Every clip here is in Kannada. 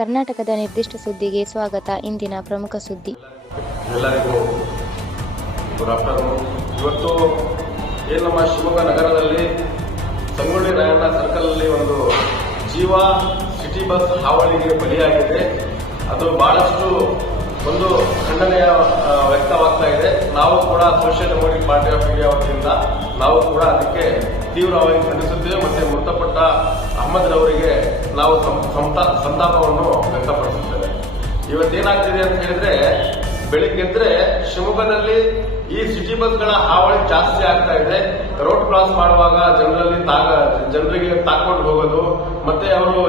ಕರ್ನಾಟಕದ ನಿರ್ದಿಷ್ಟ ಸುದ್ದಿಗೆ ಸ್ವಾಗತ. ಇಂದಿನ ಪ್ರಮುಖ ಸುದ್ದಿ. ಎಲ್ಲರಿಗೂ ಗುಡ್ ಆಫ್ಟರ್ನೂನ್. ಇವತ್ತು ಏನು ನಮ್ಮ ಶಿವಮೊಗ್ಗ ನಗರದಲ್ಲಿ ಸಂಗೊಳ್ಳಿ ರಾಯಣ್ಣ ಸರ್ಕಲಲ್ಲಿ ಒಂದು ಜೀವ ಸಿಟಿ ಬಸ್ ಹಾವಳಿಗೆ ಬಲಿಯಾಗಿದೆ. ಅದು ಬಹಳಷ್ಟು ಒಂದು ಖಂಡನೆಯ ವ್ಯಕ್ತವಾಗ್ತಾ ಇದೆ. ನಾವು ಕೂಡ Social Democratic Party of India ವತಿಯಿಂದ ನಾವು ಕೂಡ ಅದಕ್ಕೆ ತೀವ್ರವಾಗಿ ಖಂಡಿಸುತ್ತೇವೆ ಮತ್ತೆ ಮೃತಪಟ್ಟ ಅಹಮದ್ರವರಿಗೆ ನಾವು ಸಂತಾಪವನ್ನು ವ್ಯಕ್ತಪಡಿಸುತ್ತೇವೆ. ಇವತ್ತೇನಾಗ್ತಿದೆ ಅಂತ ಹೇಳಿದ್ರೆ ಬೆಳಿಗ್ಗೆದ್ರೆ ಶಿವಮೊಗ್ಗದಲ್ಲಿ ಈ ಸಿಟಿ ಬಸ್ಗಳ ಹಾವಳಿ ಜಾಸ್ತಿ ಆಗ್ತಾ ಇದೆ. ರೋಡ್ ಕ್ರಾಸ್ ಮಾಡುವಾಗ ಜನರಲ್ಲಿ ತಾಗ, ಜನರಿಗೆ ತಾಕೊಂಡು ಹೋಗೋದು, ಮತ್ತೆ ಅವರು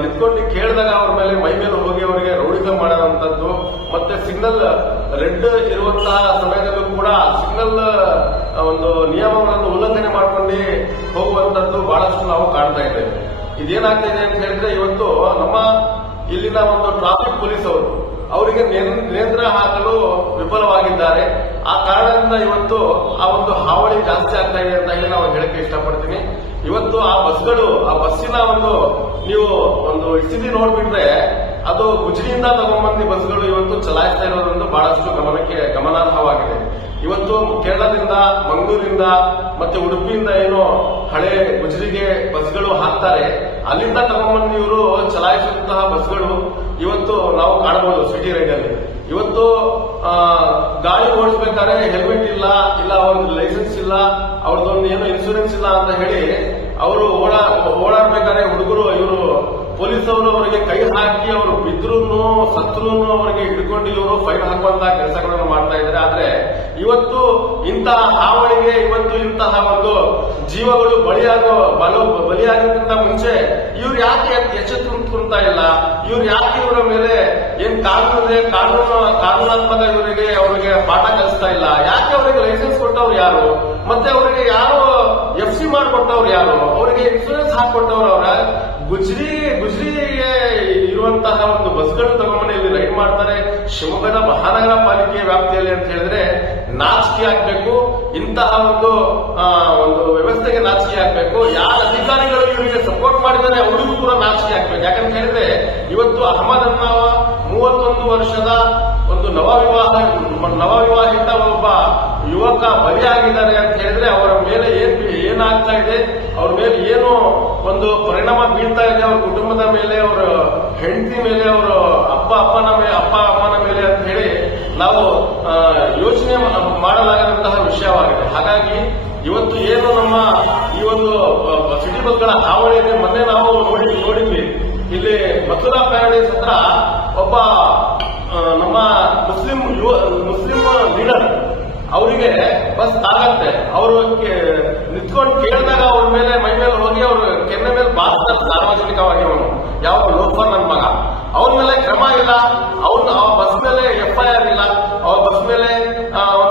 ನಿಂತ್ಕೊಂಡು ಕೇಳಿದಾಗ ಅವ್ರ ಮೇಲೆ ಮೈ ಮೇಲೆ ಹೋಗಿ ಅವರಿಗೆ ರೌಡಿಸಂ ಮಾಡುವಂತದ್ದು ಮತ್ತೆ ಸಿಗ್ನಲ್ ರೆಡ್ ಇರುವಂತಹ ಸಮಯದಲ್ಲೂ ಕೂಡ ಸಿಗ್ನಲ್ ಒಂದು ನಿಯಮಗಳನ್ನು ಮಾಡ್ಕೊಂಡು ಹೋಗುವಂತದ್ದು ಬಹಳಷ್ಟು ನಾವು ಕಾಣ್ತಾ ಇದ್ದೇವೆ. ಇದೇನಾಗ್ತಾ ಇದೆ ಅಂತ ಹೇಳಿದ್ರೆ ಇವತ್ತು ನಮ್ಮ ಇಲ್ಲಿನ ಒಂದು ಟ್ರಾಫಿಕ್ ಪೊಲೀಸ್ ಅವರು, ಅವರಿಗೆ ನೇಂದ್ರ ಹಾಕಲು ವಿಫಲವಾಗಿದ್ದಾರೆ. ಆ ಕಾರಣದಿಂದ ಇವತ್ತು ಆ ಒಂದು ಹಾವಳಿ ಜಾಸ್ತಿ ಆಗ್ತಾ ಇದೆ ಅಂತ ಹೇಳಿ ನಾವು ಹೇಳಕ್ಕೆ ಇಷ್ಟಪಡ್ತೀನಿ. ಇವತ್ತು ಆ ಬಸ್ಗಳು, ಆ ಬಸ್ಸಿನ ಒಂದು ನೀವು ಒಂದು ಸ್ಥಿತಿ ನೋಡ್ಬಿಟ್ರೆ ಅದು ಗುಜರಿಯಿಂದ ತಗೊಂಬಂದಿ ಬಸ್ಗಳು ಇವತ್ತು ಚಲಾಯಿಸ್ತಾ ಇರೋದ್ರಿಂದ ಬಹಳಷ್ಟು ಗಮನಕ್ಕೆ ಗಮನಾರ್ಹವಾಗಿದೆ. ಇವತ್ತು ಕೇರಳದಿಂದ, ಮಂಗಳೂರಿಂದ ಮತ್ತೆ ಉಡುಪಿಯಿಂದ ಏನು ಹಳೆ ಗುಜರಿಗೆ ಬಸ್ಗಳು ಹಾಕ್ತಾರೆ. ಅಲ್ಲಿಂದ ತಗೊಂಡ್ಬಂದು ಇವರು ಚಲಾಯಿಸುವಂತಹ ಬಸ್ಗಳು ಇವತ್ತು ನಾವು ಕಾಣಬಹುದು ಸಿಟಿ ರೈಡಲ್ಲಿ ಇವತ್ತು ಗಾಡಿ ಓಡಿಸ್ಬೇಕಾದ್ರೆ ಹೆಲ್ಮೆಟ್ ಇಲ್ಲ ಇಲ್ಲ ಅವ್ರದ್ದು ಲೈಸೆನ್ಸ್ ಇಲ್ಲ, ಅವ್ರದ್ದೊಂದು ಏನು ಇನ್ಸೂರೆನ್ಸ್ ಇಲ್ಲ ಅಂತ ಹೇಳಿ ಅವರು ಓಡಾ ಓಡಾಡ್ಬೇಕಾದ್ರೆ ಹುಡುಗರು ಇವರು ಪೊಲೀಸ್ ಅವರಿಗೆ ಕೈ ಹಾಕಿ ಅವರು ಬಿದ್ರು ಸತ್ರು ಅವರಿಗೆ ಹಿಡ್ಕೊಂಡು ಇವರು ಫೈನ್ ಹಾಕುವಂತಹ ಕೆಲಸಗಳನ್ನು ಮಾಡ್ತಾ ಇದ್ದಾರೆ. ಆದ್ರೆ ಇವತ್ತು ಇಂತಹ ಹಾವಳಿಗೆ ಇವತ್ತು ಇಂತಹ ಒಂದು ಜೀವಗಳು ಬಲಿಯಾಗೋ ಬಲ ಬಲಿಯಾಗಿಂತ ಮುಂಚೆ ಇವ್ರು ಯಾಕೆ ಎಚ್ಚೆತ್ತುಕೊಂತಾ ಇಲ್ಲ? ಇವ್ರು ಯಾಕೆ ಇವರ ಮೇಲೆ ಏನ್ ಕಾನೂನು ಕಾನೂನು, ಕಾನೂನಾತ್ಮಕ ಇವರಿಗೆ ಅವರಿಗೆ ಪಾಠ ಕಲಿಸ್ತಾ ಇಲ್ಲ? ಯಾಕೆ ಅವರಿಗೆ ಲೈಸೆನ್ಸ್ ಕೊಟ್ಟವ್ರು ಯಾರು? ಮತ್ತೆ ಅವರಿಗೆ ಯಾರು ಸಿ ಯಾರು? ಅವರಿಗೆ ಇನ್ಸೂರೆನ್ಸ್ ಹಾಕೊಡ್ತವ್ರು ಅವರ? ಗುಜ್ರಿ, ಗುಜ್ರಿಗೆ ಇರುವಂತಹ ಒಂದು ಬಸ್ಗಳು ತಗೊಂಡು ಇಲ್ಲಿ ರೈಡ್ ಮಾಡ್ತಾರೆ. ಶಿವಮೊಗ್ಗದ ಮಹಾನಗರ ಪಾಲಿಕೆ ವ್ಯಾಪ್ತಿಯಲ್ಲಿ ಅಂತ ಹೇಳಿದ್ರೆ ನಾಚಿಕೆ ಆಗ್ಬೇಕು. ಇಂತಹ ಒಂದು ಒಂದು ವ್ಯವಸ್ಥೆಗೆ ನಾಚಿಕೆ ಆಗ್ಬೇಕು. ಯಾರ ಅಧಿಕಾರಿಗಳು ಇವರಿಗೆ ಸಪೋರ್ಟ್ ಮಾಡಿದರೆ ಅವರಿಗೂ ಕೂಡ ನಾಚಿಕೆ ಆಗ್ಬೇಕು. ಯಾಕಂತ ಹೇಳಿದ್ರೆ ಇವತ್ತು ಅಹಮದ್ ಅನ್ನವ ಮೂವತ್ತೊಂದು ವರ್ಷದ ಒಂದು ನವ ವಿವಾಹ ನವ ವಿವಾಹಿತ ಒಬ್ಬ ಯುವಕ ಬಲಿಯಾಗಿದ್ದಾರೆ ಅಂತ ಹೇಳಿದ್ರೆ ಅವರ ಮೇಲೆ ಏನ್ ಏನಾಗ್ತಾ ಇದೆ, ಅವ್ರ ಮೇಲೆ ಏನು ಒಂದು ಪರಿಣಾಮ ಬೀಳ್ತಾ ಇದೆ, ಅವ್ರ ಕುಟುಂಬದ ಮೇಲೆ, ಅವರ ಹೆಂಡತಿ ಮೇಲೆ, ಅವರ ಅಪ್ಪ ಅಪ್ಪನ ಮೇಲೆ ಅಪ್ಪ ಅಮ್ಮನ ಮೇಲೆ ಅಂತ ಹೇಳಿ ನಾವು ಯೋಚನೆ ಮಾಡಲಾಗದಂತಹ ವಿಷಯವಾಗಿದೆ. ಹಾಗಾಗಿ ಇವತ್ತು ಏನು ನಮ್ಮ ಈ ಒಂದು ಸಿಟಿ ಬಸ್ಗಳ ಹಾವಳಿ ಇದೆ, ಮೊನ್ನೆ ನಾವು ನೋಡಿ, ನೋಡಿದ್ವಿ. ಇಲ್ಲಿ ಮಥುರಾ ಪ್ಯಾರಡೈಸ್ ಹತ್ರ ಒಬ್ಬ ನಮ್ಮ ಮುಸ್ಲಿಂ ಯುವ, ಮುಸ್ಲಿಂ ಲೀಡರ್ ಅವರಿಗೆ ಬಸ್ ಆಗತ್ತೆ ಅವರು ನಿಂತ್ಕೊಂಡು ಕೇಳಿದಾಗ ಅವ್ರ ಮೇಲೆ, ಮೈ ಮೇಲೆ ಹೋಗಿ ಅವರು ಕೆನ್ನೆ ಮೇಲೆ ಬಾರಿಸ್ತಾರೆ ಸಾರ್ವಜನಿಕವಾಗಿ ಅವನು ಯಾವ ಲೋಫರ್ ನನ್ನ ಮಗ. ಅವ್ರ ಮೇಲೆ ಕ್ರಮ ಇಲ್ಲ. ಅವ್ನ ಆ ಬಸ್ ಮೇಲೆ ಎಫ್ ಐ ಆರ್ ಇಲ್ಲ. ಅವ್ರ ಬಸ್ ಮೇಲೆ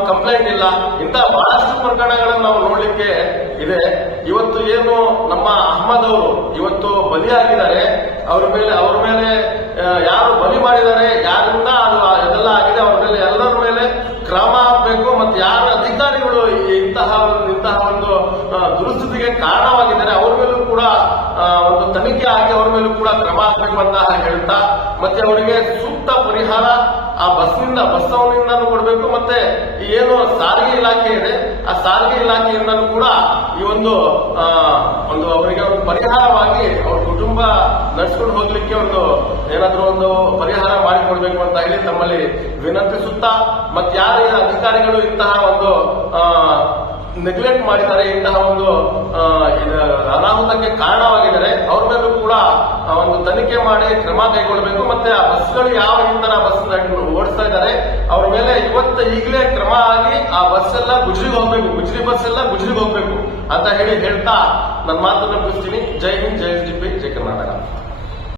ಕಂಪ್ಲೇಂಟ್ ಇಲ್ಲ. ಇಂಥ ಬಹಳಷ್ಟು ಪ್ರಕರಣಗಳನ್ನು ನಾವು ನೋಡ್ಲಿಕ್ಕೆ ಇದೆ. ಇವತ್ತು ಏನು ನಮ್ಮ ಅಹಮದ್ ಅವರು ಇವತ್ತು ಬಲಿಯಾಗಿದ್ದಾರೆ. ಅವ್ರ ಮೇಲೆ ಅವ್ರ ಮೇಲೆ ಯಾರು ಬಲಿ ಮಾಡಿದ್ದಾರೆ ದುರುಸ್ಥಿತಿಗೆ ಕಾರಣವಾಗಿದ್ದಾರೆ, ಅವ್ರ ಮೇಲೂ ಕೂಡ ಒಂದು ತನಿಖೆ ಆಗಿ ಅವ್ರ ಮೇಲೂ ಕೂಡ ಕ್ರಮ ಆಗಬೇಕು ಅಂತ ಹೇಳ್ತಾ ಮತ್ತೆ ಅವರಿಗೆ ಸೂಕ್ತ ಪರಿಹಾರ ಆ ಬಸ್ನಿಂದ ಬಸ್ ಅವನಿಂದನೂ ಕೊಡಬೇಕು, ಮತ್ತೆ ಏನು ಸಾರಿಗೆ ಇಲಾಖೆ ಇದೆ, ಆ ಸಾರಿಗೆ ಇಲಾಖೆಯಿಂದನೂ ಕೂಡ ಈ ಒಂದು ಒಂದು ಅವರಿಗೆ ಒಂದು ಪರಿಹಾರವಾಗಿ ಅವ್ರ ಕುಟುಂಬ ನಡ್ಸ್ಕೊಂಡು ಹೋಗ್ಲಿಕ್ಕೆ ಒಂದು ಏನಾದ್ರೂ ಒಂದು ಪರಿಹಾರ ಮಾಡಿಕೊಡ್ಬೇಕು ಅಂತ ಹೇಳಿ ತಮ್ಮಲ್ಲಿ ವಿನಂತಿಸುತ್ತಾ ಮತ್ತೆ ಯಾರೇ ಅಧಿಕಾರಿಗಳು ಇಂತಹ ಒಂದು ನೆಗ್ಲೆಕ್ಟ್ ಮಾಡಿದ್ದಾರೆ ಇಂತಹ ಒಂದು ಅನಾಹುತಕ್ಕೆ ಕಾರಣವಾಗಿದ್ದಾರೆ. ಅವ್ರ ಮೇಲೂ ಕೂಡ ಒಂದು ತನಿಖೆ ಮಾಡಿ ಕ್ರಮ ಕೈಗೊಳ್ಳಬೇಕು. ಮತ್ತೆ ಆ ಬಸ್ಗಳು ಯಾವ ಇಂಧನ ಬಸ್ ಓಡಿಸ್ತಾ ಇದ್ದಾರೆ, ಅವ್ರ ಮೇಲೆ ಇವತ್ತು ಈಗಲೇ ಕ್ರಮ ಆಗಿ ಆ ಬಸ್ ಎಲ್ಲ ಗುಜ್ರಿಗೆ ಹೋಗ್ಬೇಕು. ಗುಜರಿ ಬಸ್ ಎಲ್ಲ ಗುಜ್ರಿಗೆ ಹೋಗ್ಬೇಕು ಅಂತ ಹೇಳಿ ಹೇಳ್ತಾ ನನ್ನ ಮಾತನ್ನು ಮುಗಿಸ್ತೀನಿ. Jai Hind, Jai G P, Jai Karnataka.